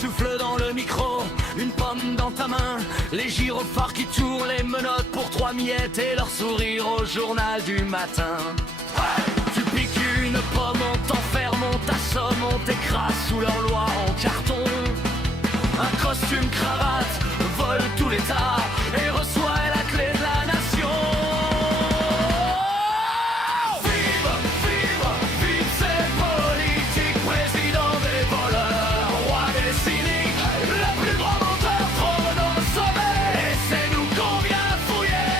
Souffle dans le micro, une pomme dans ta main, les gyrophares qui tournent, les menottes pour 3 miettes et leur sourire au journal du matin. Tu piques une pomme, on t'enferme, on t'assomme, on t'écrase sous leur loi en carton. Un costume cravate vole tout l'État et reçoit la clé de la nation. Vive, vive, vive ces politiques, président des voleurs, roi des cyniques, le plus grand menteur trône au sommet, et c'est nous qu'on vient fouiller.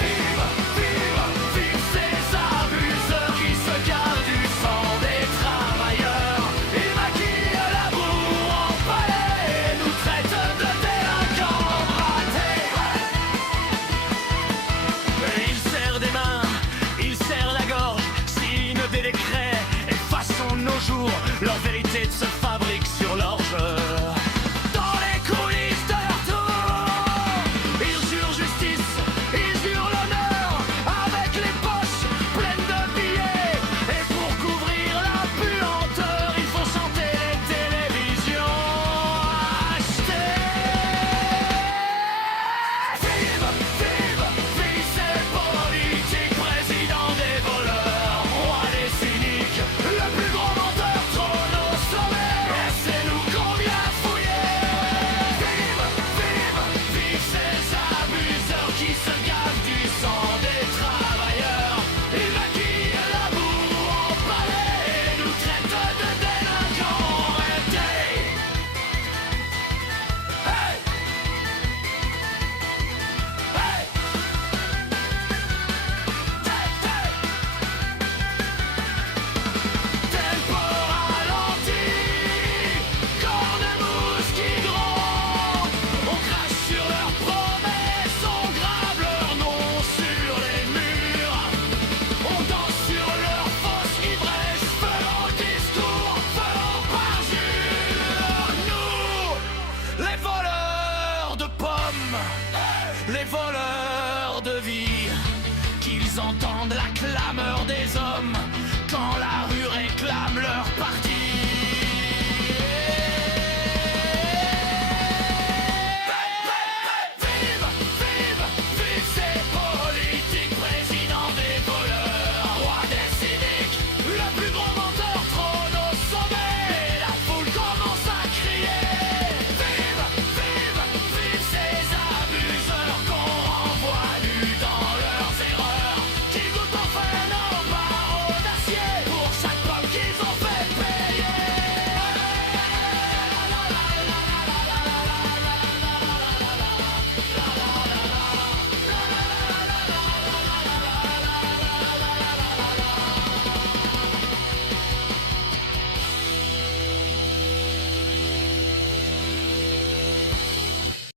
Vive, vive, vive ces abuseurs qui se gavent du sang des travailleurs, ils maquillent la boue en palais et nous traitent de délinquants ratés. Ils serrent des mains, ils serrent la gorge, signent des décrets et façonnent nos jours, leur vérité se fabrique sur l'orge. Dans les coulisses de leur tour, ils jurent justice, ils jurent l'honneur, avec les poches pleines de billets. Et pour couvrir la puanteur, ils font chanter les télévisions achetées. Vive, vive, vive ces politiques, président des voleurs, roi des cyniques, le plus grand menteur trône au sommet, et c'est nous qu'on vient fouiller. Vive, vive, vive ces abuseurs qui se gavent du sang des travailleurs, ils maquillent la boue en palais et nous traitent de délinquants arrêtés. Hey! Hey! Tempo ralenti, cornemuse qui gronde, on crache sur leurs promesses, on grave leur nom sur les murs, on danse sur leurs fausses ivresse, faisant discours, faisant parjure. Nous, les voleurs de pommes, les voleurs